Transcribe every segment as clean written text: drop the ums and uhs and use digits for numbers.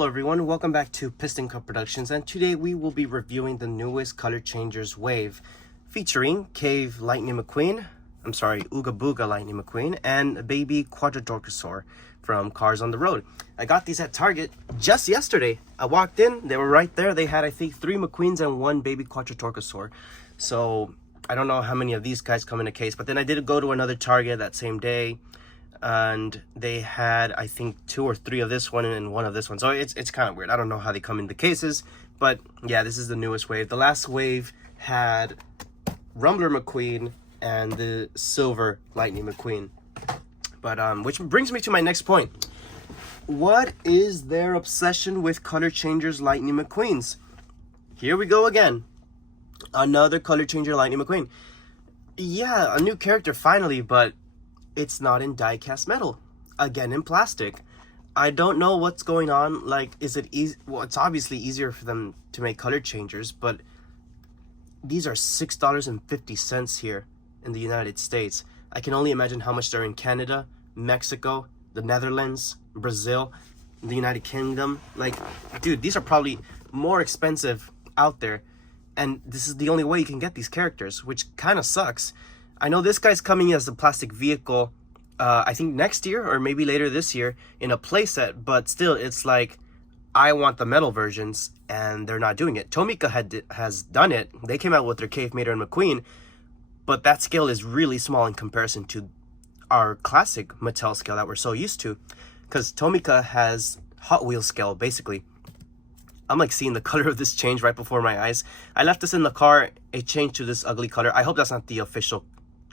Hello everyone, welcome back to Piston Cup Productions, and today we will be reviewing the newest Color Changers wave featuring Cave Lightning McQueen, Ooga Booga Lightning McQueen, and baby Quadratorquesar from Cars on the Road. I got these at Target just yesterday. I walked in, they were right there. They had, I think, 3 McQueens and 1 baby Quadratorquesar. So I don't know how many of these guys come in a case, but then I did go to another Target that same day, and they had, I think, 2 or 3 of this one and 1 of this one. So it's kind of weird. I don't know how they come in the cases, but yeah, this is the newest wave. The last wave had Rumbler McQueen and the silver Lightning McQueen. But which brings me to my next point. What is their obsession with Color Changers Lightning McQueens? Here we go again. Another Color Changer Lightning McQueen. Yeah, a new character finally, but it's not in die-cast metal. Again, in plastic. I don't know what's going on. Like, is it easy? Well, it's obviously easier for them to make color changers, but these are $6.50 here in the United States. I can only imagine how much they're in Canada, Mexico, the Netherlands, Brazil, the United Kingdom. Like, dude, these are probably more expensive out there, and this is the only way you can get these characters, which kind of sucks. I know this guy's coming as a plastic vehicle, I think next year or maybe later this year in a playset, but still, it's like, I want the metal versions, and they're not doing it. Tomica has done it. They came out with their Cave Mater and McQueen, but that scale is really small in comparison to our classic Mattel scale that we're so used to, because Tomica has Hot Wheels scale, basically. I'm like seeing the color of this change right before my eyes. I left this in the car. It changed to this ugly color. I hope that's not the official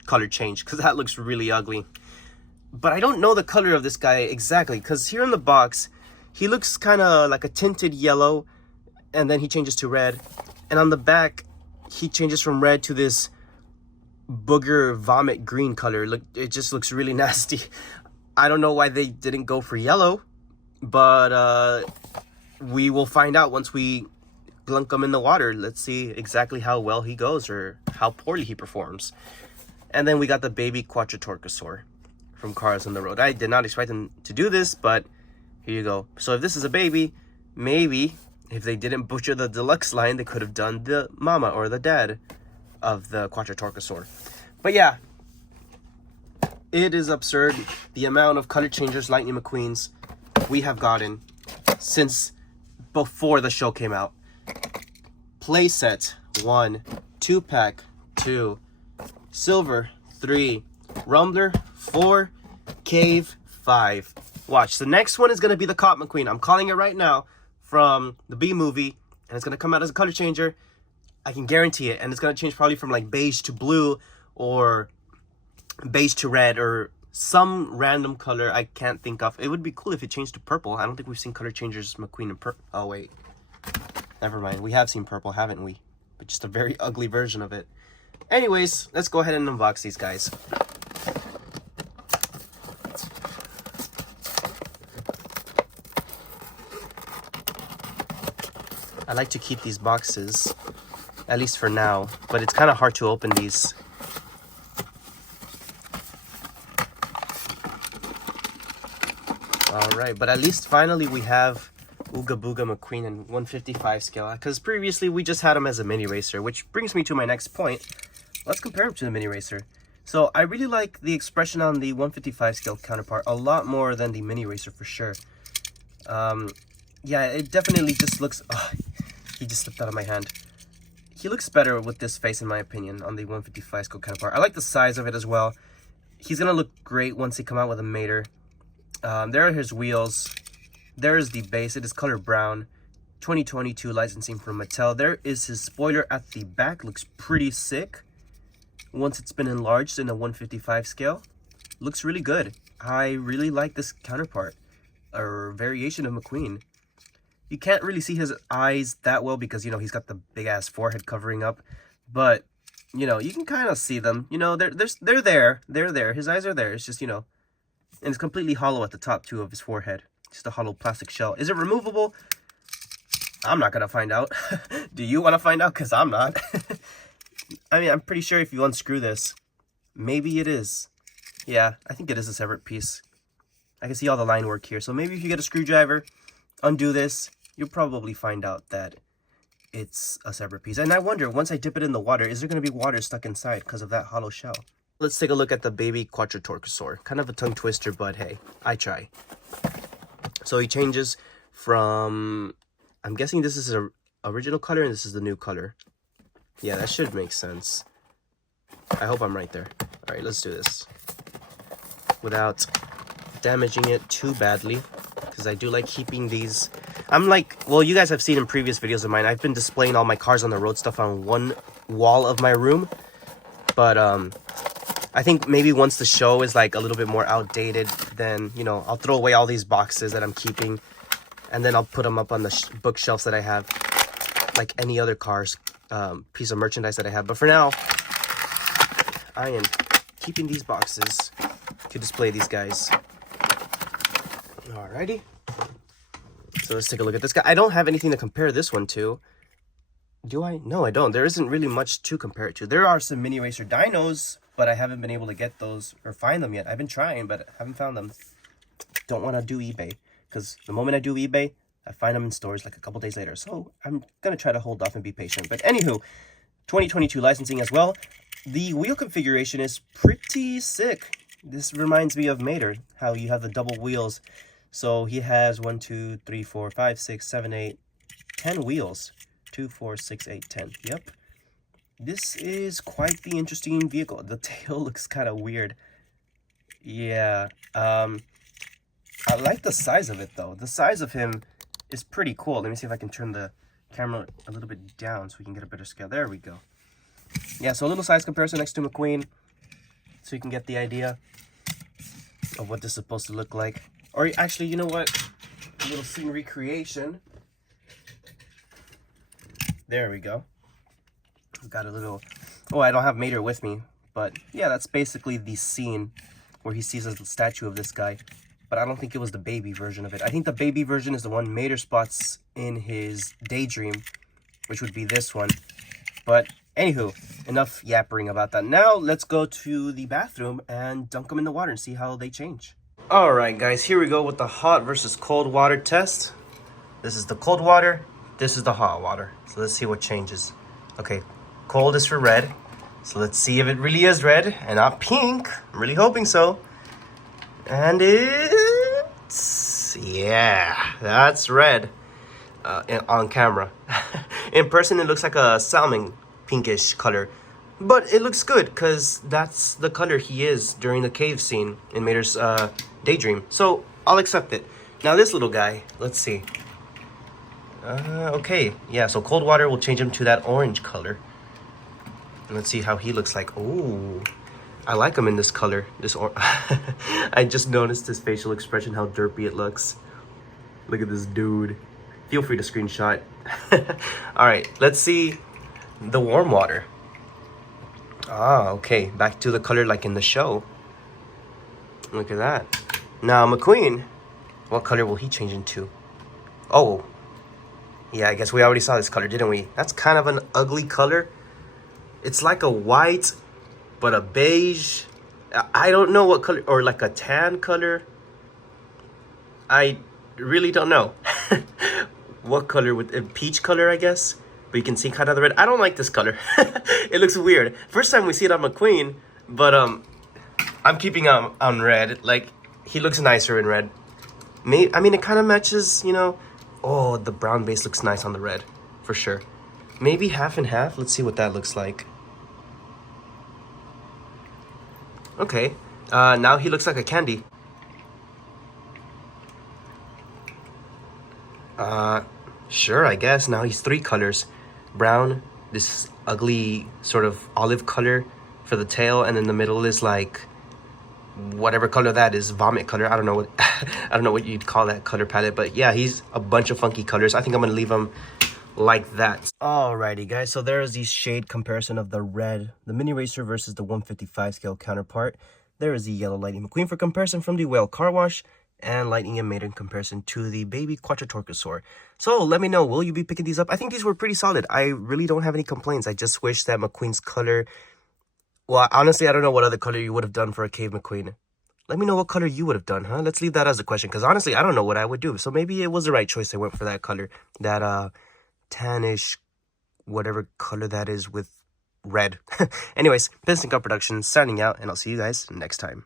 color change, because that looks really ugly. But I don't know the color of this guy exactly, because here in the box he looks kind of like a tinted yellow, and then he changes to red, and on the back he changes from red to this booger vomit green color. Look, it just looks really nasty. I don't know why they didn't go for yellow, but we will find out once we glunk him in the water. Let's see exactly how well he goes or how poorly he performs. And then we got the baby Quadratorquesar from Cars on the Road. I did not expect them to do this, but here you go. So if this is a baby, maybe if they didn't butcher the deluxe line, they could have done the mama or the dad of the Quadratorquesar. But yeah, it is absurd the amount of Color Changers Lightning McQueens we have gotten since before the show came out. Playset 1, 2-pack 2, Silver 3, Rumbler 4, Cave 5. Watch, the next one is going to be the Cop McQueen. I'm calling it right now, from the B movie, and it's going to come out as a color changer. I can guarantee it, and it's going to change probably from like beige to blue, or beige to red, or some random color I can't think of. It would be cool if it changed to purple. I don't think we've seen Color Changers McQueen in purple. Oh wait, never mind. We have seen purple, haven't we? But just a very ugly version of it. Anyways, let's go ahead and unbox these guys. I like to keep these boxes, at least for now, but it's kind of hard to open these. Alright, but at least finally we have Ooga Booga McQueen in 155 scale, because previously we just had him as a mini racer, which brings me to my next point. Let's compare him to the mini racer. So I really like the expression on the 155 scale counterpart a lot more than the mini racer, for sure. Yeah, it definitely just looks... Oh, he just slipped out of my hand. He looks better with this face, in my opinion, on the 155 scale counterpart. I like the size of it as well. He's gonna look great once they come out with a Mater. There are his wheels. There is the base. It is color brown. 2022 licensing from Mattel. There is his spoiler at the back. Looks pretty sick once it's been enlarged in a 155 scale. Looks really good. I really like this counterpart, or variation of McQueen. You can't really see his eyes that well because, you know, he's got the big ass forehead covering up, but you know, you can kind of see them. You know, they're there. His eyes are there. It's just, you know, and it's completely hollow at the top too of his forehead. Just a hollow plastic shell. Is it removable? I'm not gonna find out. Do you want to find out? Because I'm not. I mean, I'm pretty sure if you unscrew this, maybe it is. Yeah, I think it is a separate piece. I can see all the line work here. So maybe if you get a screwdriver, undo this, you'll probably find out that it's a separate piece. And I wonder, once I dip it in the water, is there going to be water stuck inside because of that hollow shell? Let's take a look at the baby Quadratorquesar. Kind of a tongue twister, but hey, I try. So he changes from, I'm guessing this is a original color and this is the new color. Yeah, that should make sense. I hope I'm right there. All right, let's do this without damaging it too badly, because I do like keeping these. I'm like, well, you guys have seen in previous videos of mine, I've been displaying all my cars on the road stuff on one wall of my room. But I think maybe once the show is like a little bit more outdated, then, you know, I'll throw away all these boxes that I'm keeping, and then I'll put them up on the bookshelves that I have, like any other cars piece of merchandise that I have. But for now, I am keeping these boxes to display these guys. Alrighty. So let's take a look at this guy. I don't have anything to compare this one to. Do I? No, I don't. There isn't really much to compare it to. There are some mini racer dynos, but I haven't been able to get those or find them yet. I've been trying, but haven't found them. Don't want to do eBay, because the moment I do eBay, I find them in stores like a couple days later. So I'm going to try to hold off and be patient. But anywho, 2022 licensing as well. The wheel configuration is pretty sick. This reminds me of Mater, how you have the double wheels. So he has 1, 2, 3, 4, 5, 6, 7, 8, 10 wheels. 2, 4, 6, 8, 10. Yep. This is quite the interesting vehicle. The tail looks kind of weird. Yeah. I like the size of it, though. The size of him is pretty cool. Let me see if I can turn the camera a little bit down so we can get a better scale. There we go. Yeah, so a little size comparison next to McQueen, so you can get the idea of what this is supposed to look like. Or actually, you know what? A little scene recreation. There we go. Got a little... Oh, I don't have Mater with me, but yeah, that's basically the scene where he sees a statue of this guy. But I don't think it was the baby version of it. I think the baby version is the one Mater spots in his daydream, which would be this one. But anywho, enough yappering about that. Now let's go to the bathroom and dunk them in the water and see how they change. All right, guys, here we go with the hot versus cold water test. This is the cold water. This is the hot water. So let's see what changes. Okay, cold is for red. So let's see if it really is red and not pink. I'm really hoping so. And it's... yeah, that's red on camera. In person, it looks like a salmon pinkish color. But it looks good because that's the color he is during the cave scene in Mater's daydream. So I'll accept it. Now this little guy, let's see. Okay, yeah, so cold water will change him to that orange color. And let's see how he looks like. Oh, I like him in this color. I just noticed his facial expression, how derpy it looks. Look at this dude. Feel free to screenshot. All right, let's see the warm water. Ah, okay, back to the color like in the show. Look at that. Now McQueen, what color will he change into? Oh, yeah, I guess we already saw this color, didn't we? That's kind of an ugly color. It's like a white, but a beige. I don't know what color, or like a tan color. I really don't know. What color, with a peach color, I guess. But you can see kind of the red. I don't like this color. It looks weird. First time we see it on McQueen, but I'm keeping him on red. Like, he looks nicer in red. I mean, it kind of matches, you know. Oh, the brown base looks nice on the red, for sure. Maybe half and half. Let's see what that looks like. Okay, now he looks like a candy. Sure, I guess. Now he's 3 colors. Brown, this ugly sort of olive color for the tail, and in the middle is like whatever color that is, vomit color. I don't know what I don't know what you'd call that color palette, but yeah, he's a bunch of funky colors. I think I'm gonna leave him like that. Alrighty, guys, so there is the shade comparison of the red, the mini racer versus the 155 scale counterpart. There is the yellow Lightning McQueen for comparison from the Whale Car Wash, and Lightning and Mater in comparison to the baby Quadratorquesar. So let me know, will you be picking these up? I think these were pretty solid. I really don't have any complaints. I just wish that McQueen's color... Well, honestly, I don't know what other color you would have done for a Cave McQueen. Let me know what color you would have done, huh? Let's leave that as a question, because honestly, I don't know what I would do. So maybe it was the right choice I went for that color. That tannish, whatever color that is with red. Anyways, Piston Cup Productions signing out, and I'll see you guys next time.